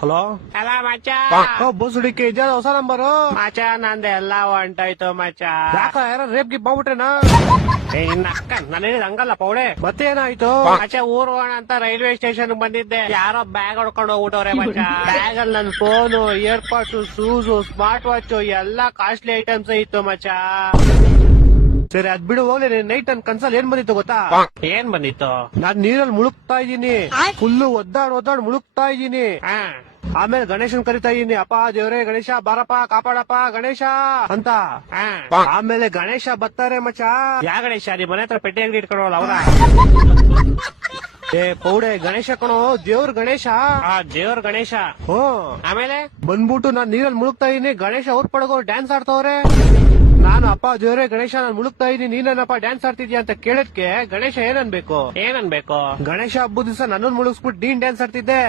Hello ಅಲ್ಲ ಮಚ್ಚ ಬುಸುಡಿಕೆ ಇದ್ಯಾ ಹೊಸ ನಂಬರು ಮಚ್ಚ ನಂದೆಲ್ಲ ಹೊಂಟೋಯ್ತು ಮಚ್ಚ. ಯಾಕ ಯಾರ ರೇಪ್ ಗಿಪ್ ಬಾಗ್ಬಿಟ್ರೇನಾ? ನಿನ್ನ ಅಕ್ಕ ನಾನು ಹೇಳಿದ ಹಂಗಲ್ಲ ಪೌಡೆ. ಮತ್ತೆ ಏನಾಯ್ತು? ಮಚ್ಚ ಊರ್ ಹೋಗೋಣ ಅಂತ ರೈಲ್ವೆ ಸ್ಟೇಷನ್ ಬಂದಿದ್ದೆ, ಯಾರೋ ಬ್ಯಾಗ್ ಹೊಡ್ಕೊಂಡು ಹೋಗ್ಬಿಟ್ಟವ್ರೆ ಮಚ್ಚ. ಬ್ಯಾಗ್ ಅಲ್ಲಿ ನನ್ ಫೋನು, ಇಯರ್ಪಾಡ್ಸ್, ಶೂಸ್, ಸ್ಮಾರ್ಟ್ ವಾಚ್ ಎಲ್ಲಾ ಕಾಸ್ಟ್ಲಿ ಐಟಮ್ಸ್ ಇತ್ತು ಮಚ್ಚ. ಸರಿ ಅದ್ ಬಿಡು ಹೋಗ್ಲಿ. ನೈಟ್ ನನ್ ಕನ್ಸಲ್ಲಿ ಏನ್ ಬಂದಿತ್ತು ಗೊತ್ತಾ? ಏನ್ ಬಂದಿತ್ತು? ನಾನ್ ನೀರಲ್ಲಿ ಮುಳುಗ್ತಾ ಇದ್ದೀನಿ, ಫುಲ್ಲು ಒದ್ದಾಡ್ ಮುಳುಗ್ತಾ ಇದ್ದೀನಿ. ಹಾ ಆಮೇಲೆ ಗಣೇಶನ್ ಕರಿತಾ ಇದೀನಿ, ಅಪ್ಪ ದೇವ್ರೇ ಗಣೇಶ ಬಾರಪ್ಪ ಕಾಪಾಡಪ್ಪ ಗಣೇಶ ಅಂತ. ಹಾ ಆಮೇಲೆ ಗಣೇಶ ಬರ್ತಾರೆ ಮಚ್ಚ. ಯಾ ಗಣೇಶ ನೀ ಮನೆ ಹತ್ರ ಪೆಟ್ಟಿ ಅಂಗಡಿ ಇಟ್ಕೊಳ್ಳೋಲ್ಲ ಅವ್ರ? ಏ ಪೌಡೆ ಗಣೇಶ ಕಣೋ, ದೇವ್ರ ಗಣೇಶ. ಆ ದೇವ್ರ ಗಣೇಶ. ಆಮೇಲೆ ಬಂದ್ಬಿಟ್ಟು ನಾನ್ ನೀರಲ್ಲಿ ಮುಳುಗ್ತಾ ಇದೀನಿ, ಗಣೇಶ ಅವ್ರ ಪಡಗೋ ಡ್ಯಾನ್ಸ್ ಆಡ್ತವ್ರೆ. ನಾನು ಅಪ್ಪ ದೇವ್ರೇ ಗಣೇಶ ನಾನ್ ಮುಳುಗ್ತಾ ಇದೀನಿ, ನೀನೇನಪ್ಪ ಡ್ಯಾನ್ಸ್ ಆಡ್ತಿದ್ಯಾ ಅಂತ ಕೇಳದ್ಕೆ ಗಣೇಶ ಏನನ್ಬೇಕು? ಏನನ್ಬೇಕು? ಗಣೇಶ ಹಬ್ಬದ ದಿವಸ ನನ್ನನ್ ಮುಳುಗಿಸ್ಬಿಟ್ಟು ನೀನ್ ಡ್ಯಾನ್ಸ್ ಆಡ್ತಿದ್ದೆ.